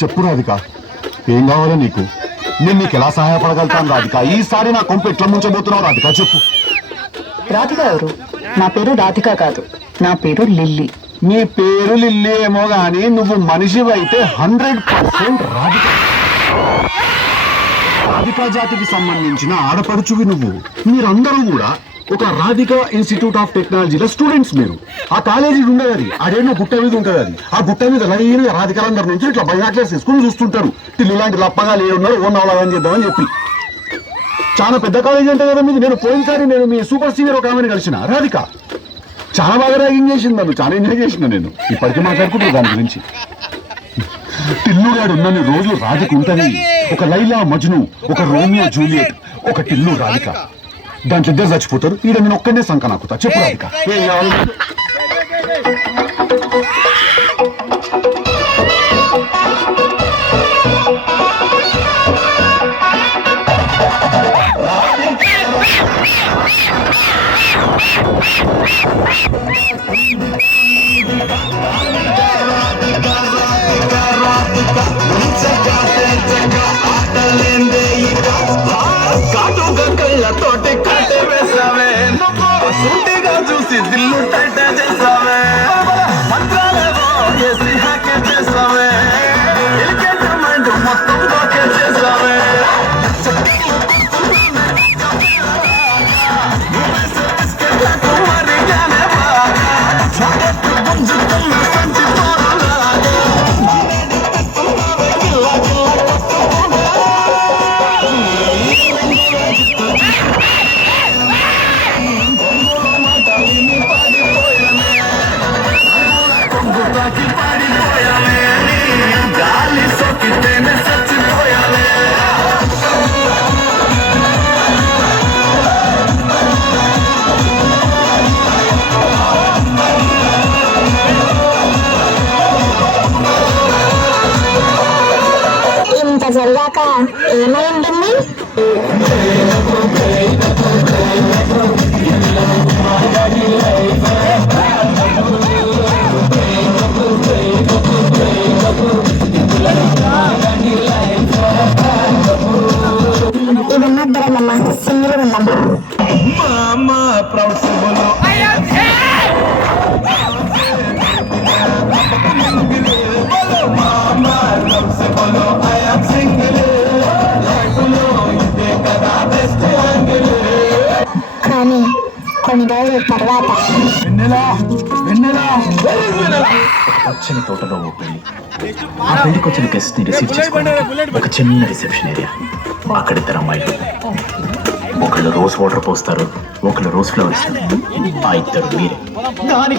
చెప్పు రాధిక, ఏం కావాలో నీకు? నేను నీకు ఎలా సహాయపడగలుగుతాను రాధిక? ఈసారి నా కొంపు ఎట్లా ముంచబోతున్నావు రాధిక? చెప్పు. రాధిక ఎవరు? నా పేరు రాధిక కాదు, నా పేరు లిల్లీ. నీ పేరు లిల్లీ ఏమో గాని నువ్వు మనిషివైతే 100% రాధిక. రాధికా జాతికి సంబంధించిన ఆడపడుచువి నువ్వు. మీరందరూ కూడా ఒక రాధికా ఇన్స్టిట్యూట్ ఆఫ్ టెక్నాలజీలో స్టూడెంట్స్. మీరు ఆ కాలేజీ ఉండదు, అది అదేనో గుట్ట మీద ఉంటుంది. అది ఆ గుట్ట మీద లైన్గా రాధికాలందరి నుంచి ఇట్లా బైనాక్లర్స్ వేసుకుని చూస్తుంటారు. టిల్లు లాంటి లప్పగా లేడున్నారు, ఓ నవలాగని చేద్దామని చెప్పి. చాలా పెద్ద కాలేజీ అంటే కదా మీది. నేను పోయినసారి నేను మీ సూపర్ సీనియర్ ఒక ఆమెను కలిసిన రాధిక. చాలా బాగా ర్యాగింగ్ చేసింది, నన్ను చాలా ఎంజాయ్ చేసిన. నేను ఇప్పటికీ మాట్లాడుకుంటున్నాను దాని గురించి. టిల్లుగాడు ఉన్నన్ని రోజులు రాధిక ఉంటుంది. ఒక లైలా మజ్ను, ఒక రోమియో జూలియట్, ఒక టిల్లు రాధిక. దాంట్లో ఇద్దరు చచ్చిపోతారు. ఈడ నేను ఒక్కనే సంక నాకుతా. చెప్పు రాధిక, ఏం కావాలి? కళ్ళతోటి కట్టే వేసావే, నువ్వు సూటిగా చూసి దిల్లు టైట చేసావే, మంత్రాలేవో చేసి హ్యాకే చేసావే, ఎలికేట్ మైండ్ మొత్తం బాకే చేసావే. గాలి సోకితేనే చచ్చిపోయాలే. ఇంత జరిగాక ఏమై ఉంటుంది? ఇది ఉన్నద్దరమ్మా, సింగిల్ ఉందమ్మా. Mama, proud symbol. I am here. Mama, proud symbol. I am single. కానీ కొన్ని రోజుల తర్వాత పచ్చని తోటలో ఓ పెళ్లి. ఆ పెళ్లికి వచ్చిన గెస్ట్ ని రిసీవ్ చేసుకోవడానికి ఒక చిన్న రిసెప్షన్ ఏరియా. అక్కడ ఇద్దరు అమ్మాయిలు, ఒకళ్ళు రోజ్ వాటర్ పోస్తారు, ఒకళ్ళు రోజ్ ఫ్లవర్ ఇస్తారు. ఆ ఇద్దరు మీరే.